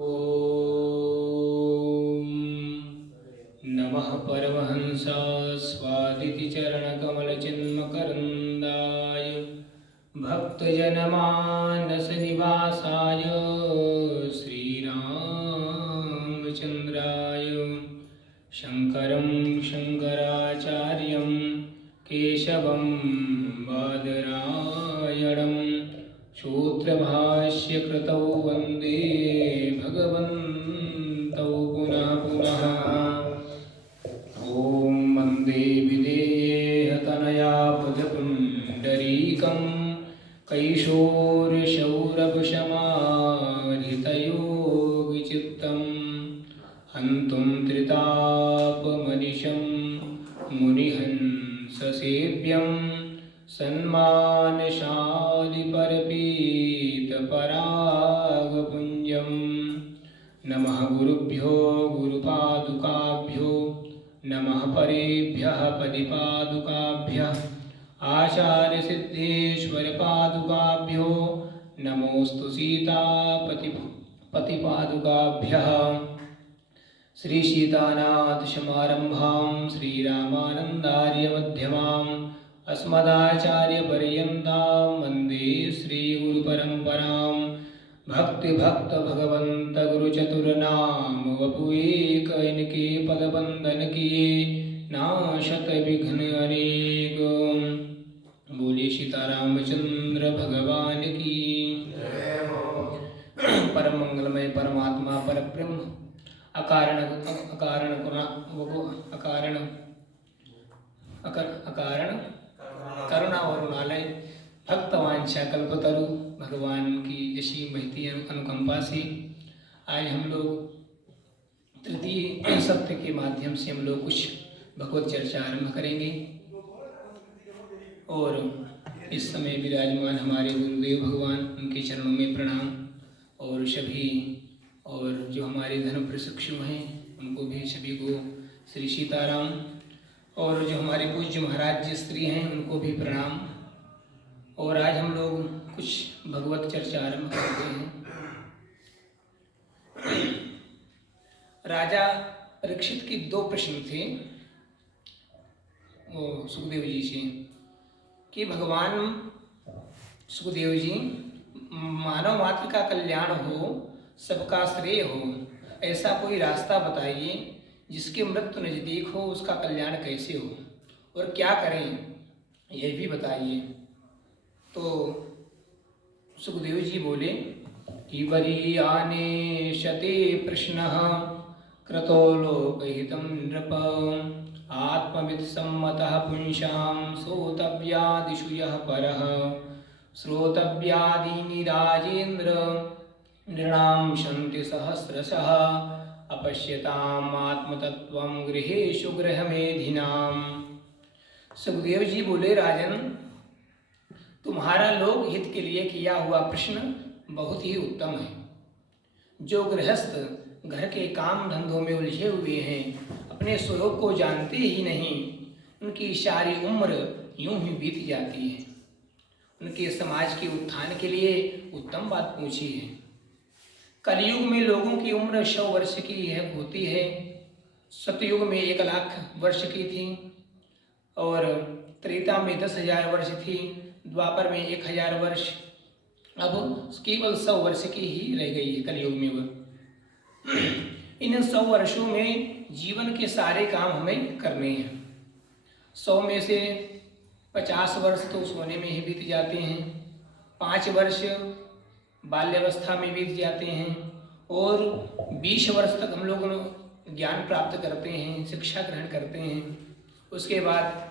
ॐ नमः परमहंसा स्वादिति चरणकमलचिन्मकरन्दाय भक्तजनमानसनिवासाय श्रीरामचन्द्राय शङ्करं शङ्कराचार्यं केशवं बादरायणं सूत्रभाष्यकृतौ वन्दे भगवन्तौ पुनः पुनः। ॐ वन्दे विदेहतनया पदपुण्डरीकं कैशोरशौरभशमाधितयोगिचित्तं हन्तुं त्रितापमनिशं मुनिहंससेव्यं सन्मानशालिपरपीतपरागपुञ्जं नमः गुरुभ्यो गुरुपादुकाभ्यो नमः परेभ्यः पदिपादुकाभ्यः आचार्यसिद्धेश्वरपादुकाभ्यो नमोऽस्तु सीतापतिपादुकाभ्यः। श्रीसीतानाथसमारम्भां श्रीरामानन्दार्यमध्यमाम् अस्मदाचार्यपर्यन्तां वन्दे श्रीगुरुपरम्परां। भक्तिभक्त भगवंत गुरुचतुर्नाम वपुएक इनके पदबंदन किए नाशत विघ्न अनेक। बोले सीतारामचंद्र भगवान की। परम मंगलमय परमात्मा परब्रह्म अकारण करुणा वरुणालय भक्तवांछा कल्पतरु भगवान की जशी बहती अनुकंपा से आज हम लोग तृतीय सप्ताह के माध्यम से हम लोग कुछ भगवत चर्चा आरंभ करेंगे। और इस समय विराजमान हमारे गुरुदेव भगवान, उनके चरणों में प्रणाम। और सभी और जो हमारे धर्म प्रशिक्षु हैं उनको भी सभी को श्री सीताराम। और जो हमारे पूज्य महाराज जी स्त्री हैं उनको भी प्रणाम। और आज हम लोग कुछ भगवत चर्चा आरंभ करते हैं। राजा परीक्षित के दो प्रश्न थे वो सुखदेव जी से कि भगवान सुखदेव जी, मानव मात्र का कल्याण हो, सबका श्रेय हो, ऐसा कोई रास्ता बताइए जिसके मृत्यु नजदीक हो, उसका कल्याण कैसे हो और क्या करें यह भी बताइए। तो सुखदेव जी बोले कि वरीयाने शते प्रश्नः कृतो लोकहितं नृप आत्मवित् सम्मतः पुंसां श्रोतव्यादिषु यः परः श्रोतव्यादीनि राजेन्द्र नृणां सन्ति सहस्रशः अपश्यताम् आत्मतत्त्वं गृहेषु गृहमेधिनाम्। सुखदेव जी बोले, राजन, तुम्हारा लोक हित के लिए किया हुआ प्रश्न बहुत ही उत्तम है। जो गृहस्थ घर के काम धंधों में उलझे हुए हैं, अपने स्वरूप को जानते ही नहीं, उनकी सारी उम्र यूं ही बीत जाती है। उनके समाज के उत्थान के लिए उत्तम बात पूछी है। कलयुग में लोगों की उम्र 100 वर्ष की होती है। सतयुग में 1 लाख वर्ष की थी और त्रेता में 10,000 वर्ष थी, द्वापर में 1000 वर्ष, अब केवल 100 वर्ष की ही रह गई है कलयुग में। वह इन 100 वर्षों में जीवन के सारे काम हमें करने हैं। 100 में से 50 वर्ष तो सोने में ही बीत जाते हैं, 5 वर्ष बाल्यावस्था में बीत जाते हैं और 20 वर्ष तक हम लोग ज्ञान प्राप्त करते हैं, शिक्षा ग्रहण करते हैं। उसके बाद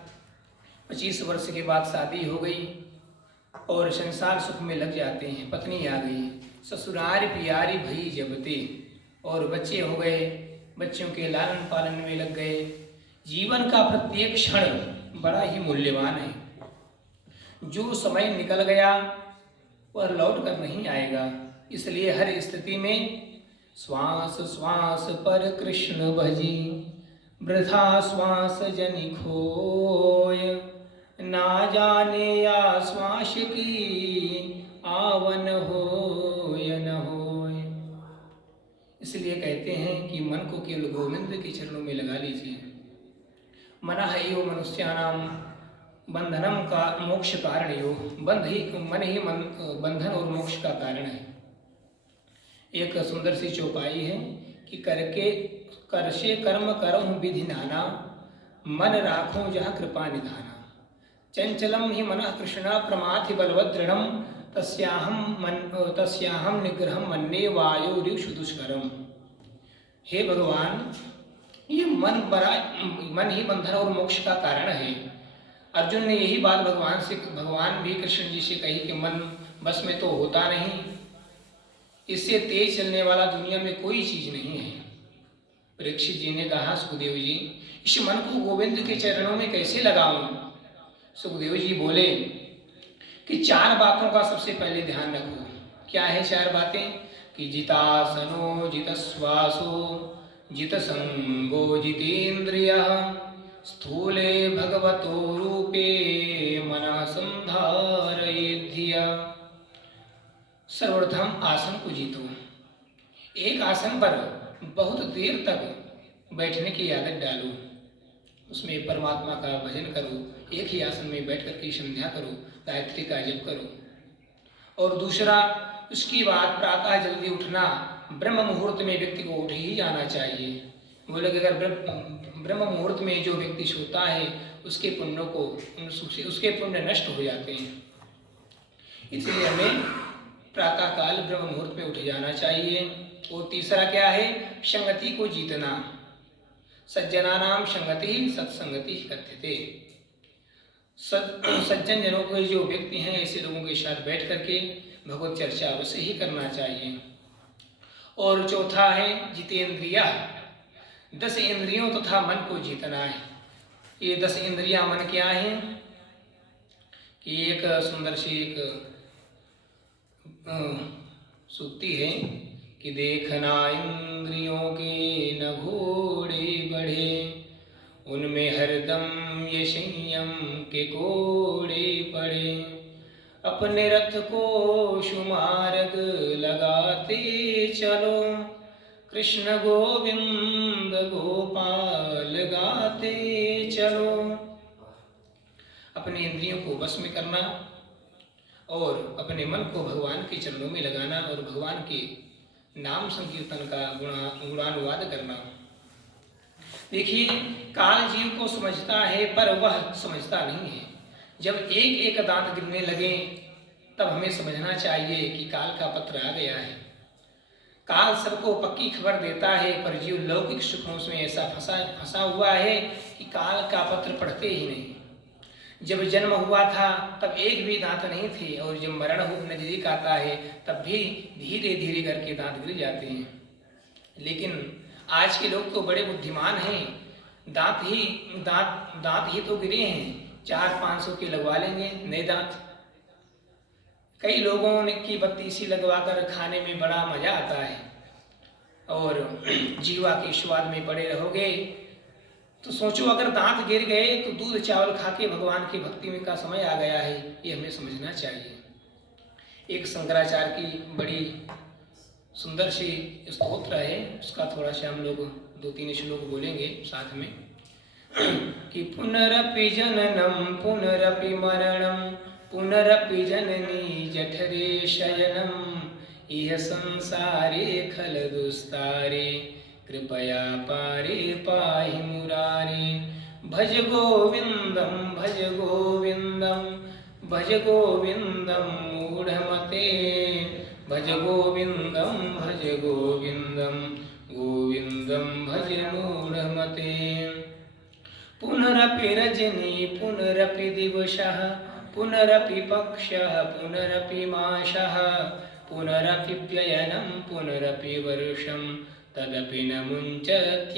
25 वर्ष के बाद शादी हो गई और संसार सुख में लग जाते हैं। पत्नी आ गई, ससुराल प्यारी भई जबते, और बच्चे हो गए, बच्चों के लालन पालन में लग गए। जीवन का प्रत्येक क्षण बड़ा ही मूल्यवान है। जो समय निकल गया वह लौट कर नहीं आएगा। इसलिए हर स्थिति में श्वास श्वास पर कृष्ण भजी, वृथा श्वास जनि खोय, ना जाने आश्वास की आवन हो या न हो। इसलिए कहते हैं कि मन को केवल गोविंद के चरणों में लगा लीजिए। मनः एव मनुष्याणाम बंधनम का मोक्ष कारण यो, मन ही बंधन और मोक्ष का कारण है। एक सुंदर सी चौपाई है कि करके कर से कर्म करहु विधि नाना, मन राखो जहाँ कृपा निधाना। चंचलम ही मनः कृष्ण प्रमाथि बलवत् दृढ़म, तस्याहम निग्रहम मन्ये वायुरिषु दुष्करम। हे भगवान, ये मन ही बंधन और मोक्ष का कारण है। अर्जुन ने यही बात भगवान भी कृष्ण जी से कही कि मन बस में तो होता नहीं, इससे तेज चलने वाला दुनिया में कोई चीज नहीं है। परीक्षित जी ने कहा, सुखदेव जी, इस मन को गोविंद के चरणों में कैसे लगाऊं? सुखदेव जी बोले कि 4 बातों का सबसे पहले ध्यान रखो। क्या है 4 बातें? कि जितासनो जितश्वासो जितसंगो जितेन्द्रियः, स्थूले भगवतो रूपे मनः संधारयेत् धिया। सर्वप्रथम आसन को जीतो। एक आसन पर बहुत देर तक बैठने की आदत डालो, उसमें परमात्मा का भजन करो। एक ही आसन में बैठ करके संध्या करो, गायत्री का जप करो। और दूसरा, उसकी बाद प्रातः जल्दी उठना। ब्रह्म मुहूर्त में व्यक्ति को उठ ही जाना चाहिए। बोले कि अगर ब्रह्म मुहूर्त में जो व्यक्ति सोता है उसके पुण्य नष्ट हो जाते हैं। इसलिए हमें प्रातः काल ब्रह्म मुहूर्त में उठ जाना चाहिए। और तीसरा क्या है? संगति को जीतना। सज्जनानाम संगति सत्संगति कथ्यते। सज्जन जनों के जो व्यक्ति हैं, ऐसे लोगों के साथ बैठ करके भगवत चर्चा अवश्य ही करना चाहिए। और चौथा है जितेंद्रिया। 10 इंद्रियों तथा मन को जीतना है। ये 10 इंद्रियां मन क्या है? कि एक सुंदर सी एक सूक्ति है कि देखना इंद्रियों के न घोड़े बढ़े, उनमें हरदम ये संयम के कोड़े पड़े। अपने रथ को शुमार्ग लगाते चलो, कृष्ण गोविंद गोपाल गाते चलो। अपने इंद्रियों को वश में करना और अपने मन को भगवान के चरणों में लगाना और भगवान के नाम संकीर्तन का गुणानुवाद करना। देखिए, काल जीव को समझता है पर वह समझता नहीं है। जब एक एक दांत गिरने लगे तब हमें समझना चाहिए कि काल का पत्र आ गया है। काल सबको पक्की खबर देता है, पर जीव लौकिक सुखों में ऐसा फंसा हुआ है कि काल का पत्र पढ़ते ही नहीं। जब जन्म हुआ था तब एक भी दांत नहीं थे, और जब मरण नजदीक आता है तब भी धीरे धीरे करके दांत गिर जाते हैं। लेकिन आज के लोग तो बड़े बुद्धिमान हैं, दांत ही तो गिरे हैं, 400-500 के लगवा लेंगे नए दांत। कई लोगों ने की बत्तीसी लगवाकर खाने में बड़ा मजा आता है, और जीवा के स्वाद में पड़े रहोगे तो सोचो अगर दांत गिर गए तो दूध चावल खा के भगवान की भक्ति में का समय आ गया है। ये हमें समझना चाहिए। एक शंकराचार्य की बड़ी सुंदर सी स्तोत्र है, उसका थोड़ा सा हम लोग 2-3 श्लोक बोलेंगे साथ में कि पुनरपि जननम पुनरपि मरणम पुनरपि जननी जठरे शयनम, इह संसारे खल दुस्तारे, कृपया पारे पाहि मुरारे। भज गोविंदम भज गोविंदम भज गोविंदम मूढ़मते, भज गोविंदम भज गोविंदम गोविंदम भज मूढ़मते। पुनरपि रजनी पुनरपि दिवसः पुनरपि पक्षः पुनरपि मासः, पुनरपि व्ययनं पुनरपि वर्षं, तदपि न मुञ्चत्याशामर्षम्।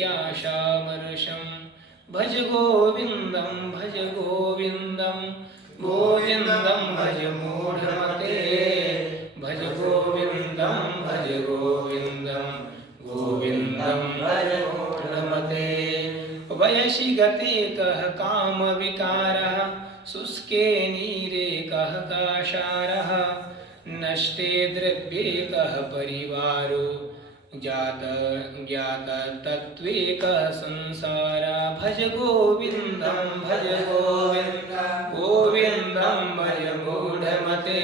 भज गोविंदम भज गोविंदम गोविंदम भज मूढ़मते, भज गोविंदम भज गोविंदम गोविंदम भज मूढ़मते। वयसि गते कः काम विकारः, शुष्के नीरे कः काशारः, नष्टे द्रव्ये कः परिवारो, जात ज्ञात तत्त्वेक संसार भज गोविंदम भज गोविंदम गोविंदम भज मूढ़मते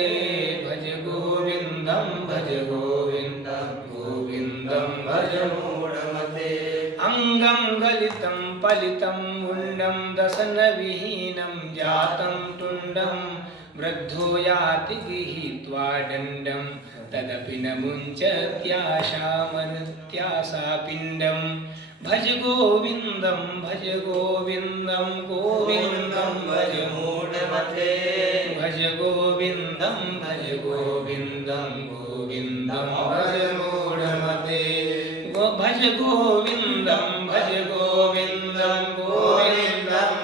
भज गोविंदम भज गोविंदम गोविंदम भज मूढ़मते अंगम गलितं पलितं मुंडं दशन विहीनं जातं तुंडं वृद्धो याति गृहीत्वा दण्डं तदपि न मुञ्चत्याशा पिण्डं भज गोविंदम गोविंदम भज मूढ़मते भज गोविंदम गोविंदम भज मूढ़मते भज गोविंदम भज गोविंदम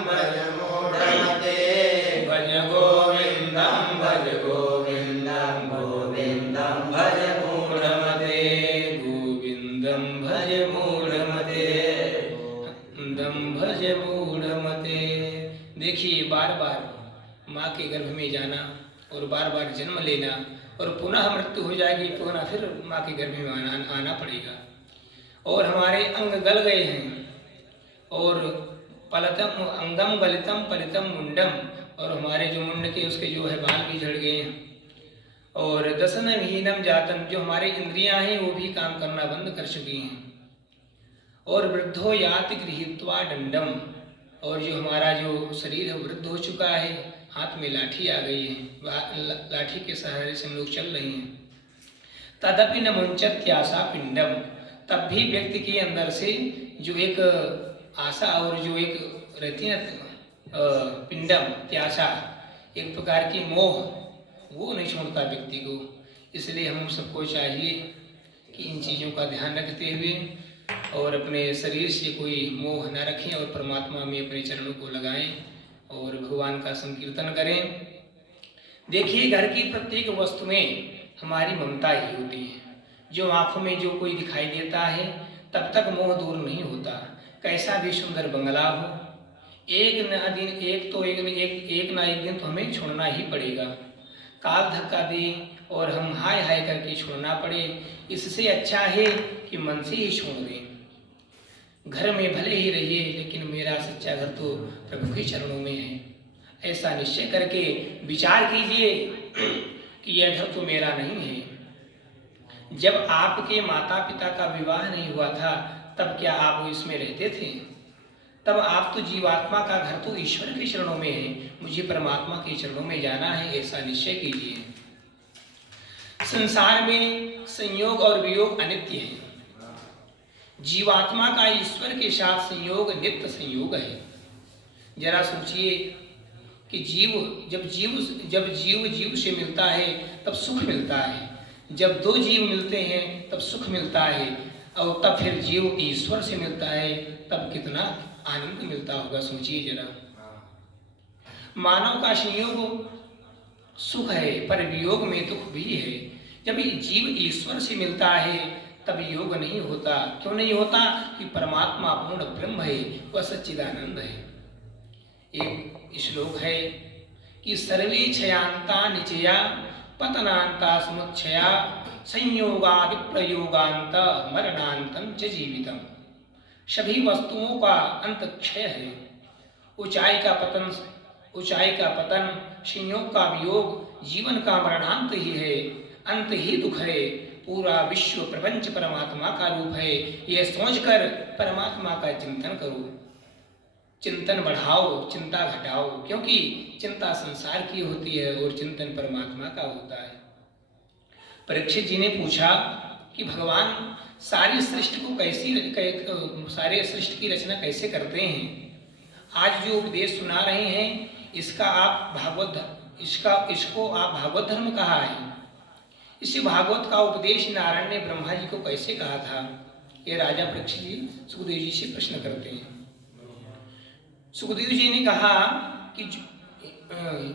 भज मूढ़मते भज गोविंदम भज गोविंदम भज मूढ़मते गोविंदम भज मूढ़मते दम भज मूढ़मते। देखिए, बार बार माँ के गर्भ में जाना और बार बार जन्म लेना और पुनः मृत्यु हो जाएगी, पुनः फिर माँ के गर्भ में आना पड़ेगा। और हमारे अंग गल गए हैं और पलतम अंगम गलितम पलितम मुंडम, और हमारे जो मुंड के उसके जो है बाल भी झड़ गए हैं। और दसन विहीनम जातम, जो हमारे इंद्रियां हैं वो भी काम करना बंद कर चुकी हैं। और वृद्धो याति गृहीत्वा दंडम, और जो हमारा जो शरीर है वृद्ध हो चुका है, हाथ में लाठी आ गई है, लाठी के सहारे से हम लोग चल रहे हैं। तदपि न मुंचत्याशा पिंडम, तब भी व्यक्ति के अंदर से जो एक आशा और जो एक रहती है पिंडम त्याशा, एक प्रकार की मोह, वो नहीं छोड़ता व्यक्ति को। इसलिए हम सबको चाहिए कि इन चीज़ों का ध्यान रखते हुए और अपने शरीर से कोई मोह न रखें और परमात्मा में अपने चरणों को लगाएं और भगवान का संकीर्तन करें। देखिए, घर की प्रत्येक वस्तु में हमारी ममता ही होती है। जो आँखों में जो कोई दिखाई देता है तब तक मोह दूर नहीं होता। कैसा भी सुंदर बंगला हो, एक ना एक दिन तो हमें छोड़ना ही पड़ेगा। काल धक्का दे और हम हाय हाय करके छोड़ना पड़े, इससे अच्छा है कि मन से ही छोड़ दें। घर में भले ही रहिए लेकिन मेरा सच्चा घर तो प्रभु के चरणों में है, ऐसा निश्चय करके विचार कीजिए कि यह घर तो मेरा नहीं है। जब आपके माता पिता का विवाह नहीं हुआ था तब क्या आप इसमें रहते थे? तब आप तो जीवात्मा का घर तो ईश्वर के चरणों में है, मुझे परमात्मा के चरणों में जाना है, ऐसा निश्चय कीजिए। संसार में संयोग और वियोग अनित्य है। जीवात्मा का ईश्वर के साथ संयोग नित्य संयोग है। जरा सोचिए कि जब जीव से मिलता है तब सुख मिलता है, जब दो जीव मिलते हैं तब सुख मिलता है, और तब फिर जीव ईश्वर से मिलता है तब कितना आनंद मिलता होगा। सोचिए जरा। मानव का संयोग सुख है पर वियोग में दुख भी है। जब जीव ईश्वर से मिलता है तब योग नहीं होता। क्यों नहीं होता? कि परमात्मा पूर्ण ब्रह्म है, वह सच्चिदानंद है। एक श्लोक है कि सर्वे क्षयांता निचया पतनांता समुच्छया संयोगा विप्रयोगांत मरणांतम च जीवितम। सभी वस्तुओं का अंत क्षय है। ऊंचाई का पतन, संयोग का वियोग, जीवन का मरणांत ही है, अंत ही दुख है। पूरा विश्व प्रपंच परमात्मा का रूप है, यह सोचकर परमात्मा का चिंतन करो। चिंतन बढ़ाओ, चिंता घटाओ, क्योंकि चिंता संसार की होती है और चिंतन परमात्मा का होता है। परीक्षित जी ने पूछा कि भगवान सारी सृष्टि की रचना कैसे करते हैं? आज जो उपदेश सुना रहे हैं इसको आप भागवत धर्म कहा है। इसी भागवत का उपदेश नारायण ने ब्रह्मा जी को कैसे कहा था? ये राजा परीक्षित जी सुखदेव जी से प्रश्न करते हैं। सुखदेव जी ने कहा कि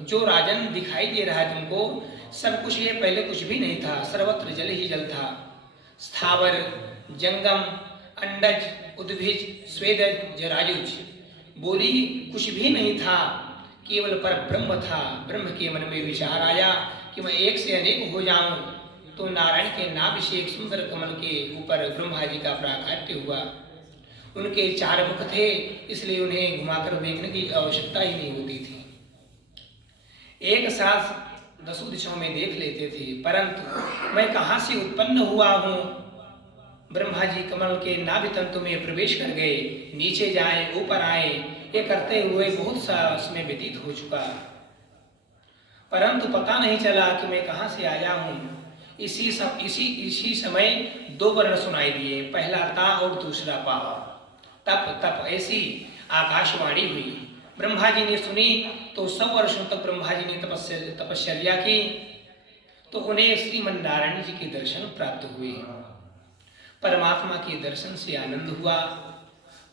जो राजन दिखाई दे रहा है तुमको, सब कुछ ये पहले कुछ भी नहीं था, सर्वत्र जल ही जल था। स्थावर, जंगम, अंडज, उद्भिज, स्वेदज, जरायुज, बोली कुछ भी नहीं था, केवल पर ब्रह्म था। ब्रह्म के मन में विचार आया कि मैं एक से अनेक हो जाऊं तो नारायण के नाभि से एक सुंदर कमल के ऊपर ब्रह्मा जी का प्राकट्य हुआ। उनके 4 मुख थे, इसलिए उन्हें घुमाकर देखने की आवश्यकता ही नहीं होती थी। एक साथ 10 दिशाओं में देख लेते थे, परंतु मैं कहाँ से उत्पन्न हुआ हूँ। ब्रह्मा जी कमल के नाभि तंतु में प्रवेश कर गए, नीचे जाए ऊपर आए, ये करते हुए बहुत सा समय व्यतीत हो चुका, परंतु पता नहीं चला कि मैं कहाँ से आया हूँ। इसी समय 2 वर्ण सुनाई दिए, पहला ता और दूसरा पा। तप तप ऐसी आकाशवाणी हुई। ब्रह्मा जी ने सुनी तो 100 वर्षों तक ब्रह्मा जी ने तपश्चर्या की, तो उन्हें श्रीमन नारायण जी के दर्शन प्राप्त हुए। परमात्मा के दर्शन से आनंद हुआ।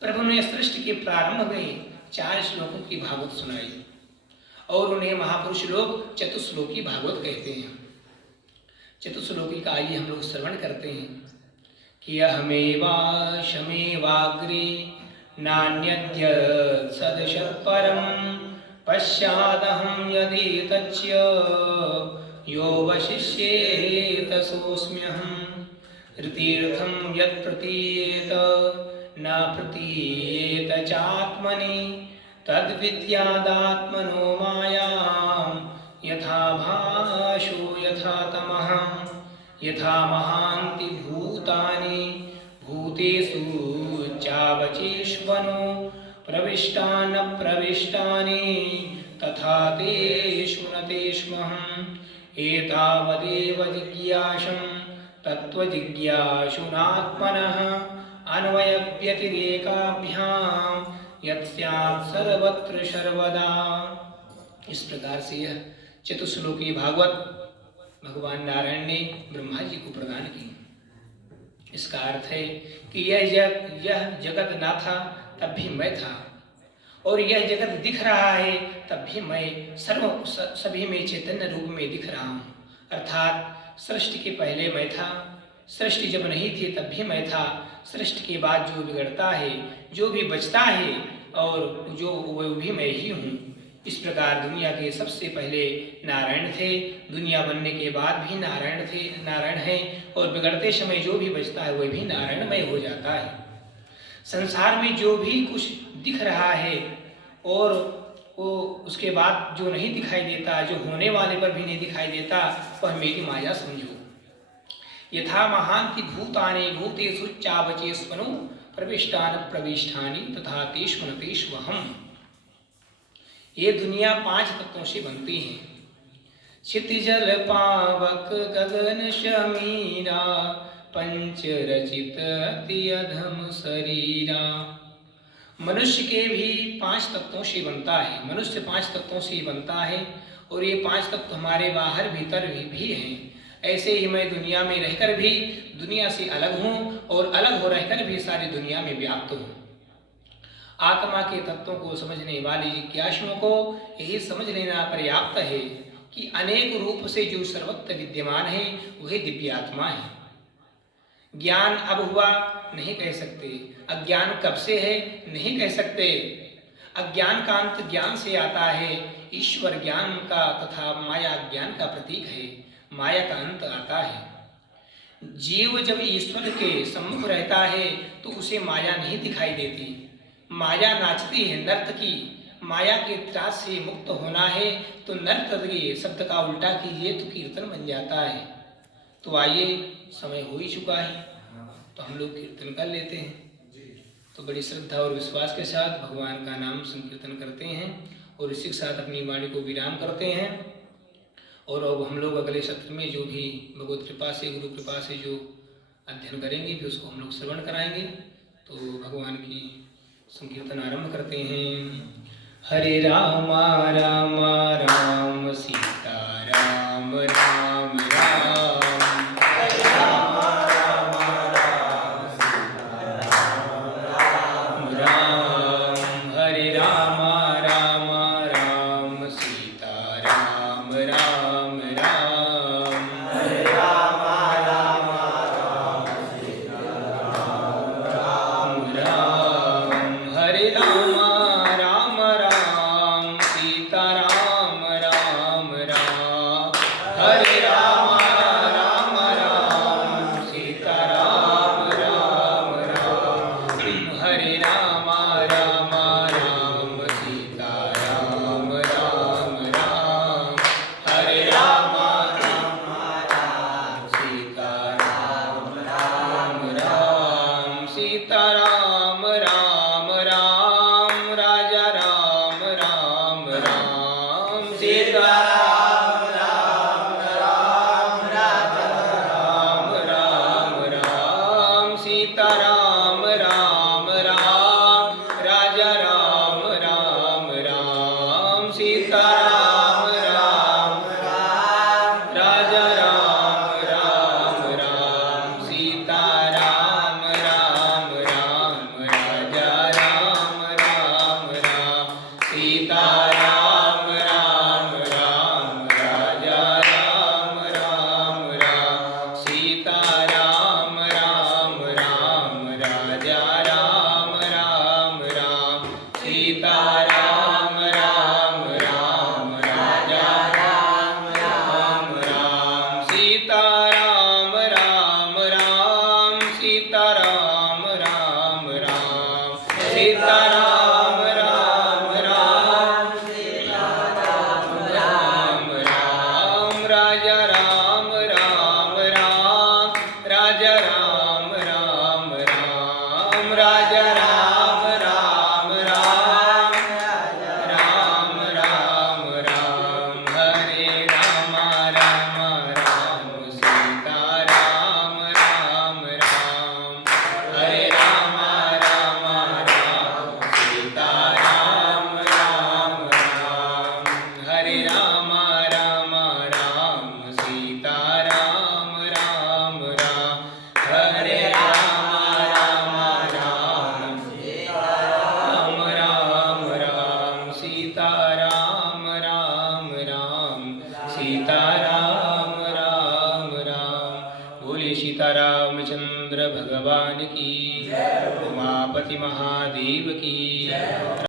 प्रभु ने सृष्टि के प्रारंभ में 4 श्लोकों की भागवत सुनाई और उन्हें महापुरुष लोग चतुश्लोकी भागवत कहते हैं। चतुश्लोकी का आइए हम लोग श्रवण करते हैं कि अहमेवा शमेवाग्रे नान्यद्य सदशत् परं पश्चादहं यदि तच्च यो वशिष्येत सोऽस्म्यहम् ऋतीर्थं यत् प्रतीयेत न प्रतीयेत चात्मनि तद्विद्यादात्मनो मायां यथा भासो यथा तमः यथा महान्ति भूतानि भूतेषु चावचेष्वनो प्रविष्टान् प्रविष्टानि तथा तेषु न तेष्वहम् एतावदेव जिज्ञासं तत्त्वजिज्ञासुनात्मनः अन्वयव्यतिरेकाभ्यां यत्स्यात् सर्वत्र सर्वदा। इस प्रकार से यह चतुश्लोकी भागवत भगवान नारायण ने ब्रह्मा जी को प्रदान की। इसका अर्थ है कि यह जगत ना था तब भी मैं था, और यह जगत दिख रहा है तब भी मैं सभी में चैतन्य रूप में दिख रहा हूँ। अर्थात सृष्टि के पहले मैं था, सृष्टि जब नहीं थी तब भी मैं था, सृष्टि के बाद जो बिगड़ता है, जो भी बचता है, और जो वो भी मैं ही हूँ। इस प्रकार दुनिया के सबसे पहले नारायण थे, दुनिया बनने के बाद भी नारायण है, और बिगड़ते समय जो भी बचता है वह भी नारायणमय हो जाता है। संसार में जो भी कुछ दिख रहा है और वो उसके बाद जो नहीं दिखाई देता, जो होने वाले पर भी नहीं दिखाई देता, वह मेरी माया समझो। यथा महान्ति भूतानि भूतेषु चावचेष्वनो प्रविष्टान् प्रविष्टानि तथा तेषु न तेष्वहम्। ये दुनिया 5 तत्वों से बनती है। क्षिति जल पावक गगन शमीरा पंच रचित अति अधम शरीरा। मनुष्य के भी 5 तत्वों से बनता है, मनुष्य 5 तत्वों से बनता है, और ये 5 तत्व हमारे बाहर भीतर भी हैं। ऐसे ही मैं दुनिया में रहकर भी दुनिया से अलग हूँ, और अलग हो रहकर भी सारी दुनिया में व्याप्त हूँ। आत्मा के तत्वों को समझने वाले जिज्ञासुओं को यही समझ लेना पर्याप्त है कि अनेक रूप से जो सर्वत्र विद्यमान है वही दिव्य आत्मा है। ज्ञान अब हुआ नहीं कह सकते, अज्ञान कब से है नहीं कह सकते। अज्ञान का अंत ज्ञान से आता है, ईश्वर ज्ञान का तथा माया ज्ञान का प्रतीक है, माया का अंत आता है। जीव जब ईश्वर के सम्मुख रहता है तो उसे माया नहीं दिखाई देती, माया नाचती है नर्तकी। माया के त्रास से मुक्त होना है तो नर्तकी शब्द का उल्टा कीजिए तो कीर्तन बन जाता है। तो आइए, समय हो ही चुका है तो हम लोग कीर्तन कर लेते हैं। तो बड़ी श्रद्धा और विश्वास के साथ भगवान का नाम संकीर्तन करते हैं और इसी के साथ अपनी वाणी को विराम करते हैं। और अब हम लोग अगले सत्र में जो भी भगवत कृपा से, गुरु कृपा से जो अध्ययन करेंगे फिर उसको हम लोग श्रवण कराएंगे। तो भगवान की संकीर्तन आरंभ करते हैं। हरे राम राम राम सीता राम राम राम, हरे राम राम राम सीता राम राम, हरे राम राम राम सीता राम राम राम, हरे राम राम राम सीता राम राम राम, हरे राम राम राम सीता राम राम राम, हरे राम सीताराम राम राम राजा राम राम राम सीताराम राम राम राजा राम राम राम सीताराम राम राम राजा राम राम राम सीताराम राम राम राजा राम राम राम सीताराम राम राम राजा राम राम राम सीताराम राम राम राजा राम राम राम सीताराम राम राम राजा राम राम राम सीताराम राम राम राजा राम राम राम सीताराम राम राम सीताराम राम राम सीताराम राम राम सीताराम राम राम राजा राम राम राम राजा राम राम राम राजा राम राम राम राम राम राम हरे राम राम राम सीताराम राम राम हरे राम राम राम सीताराम राम राम हरे राम राम राम सीताराम राम राम हरे राम राम राम सीताराम राम राम सीताराम राम राम सीताराम राम राम बोले सीतारामचंद्र भगवान की उमापति महादेव की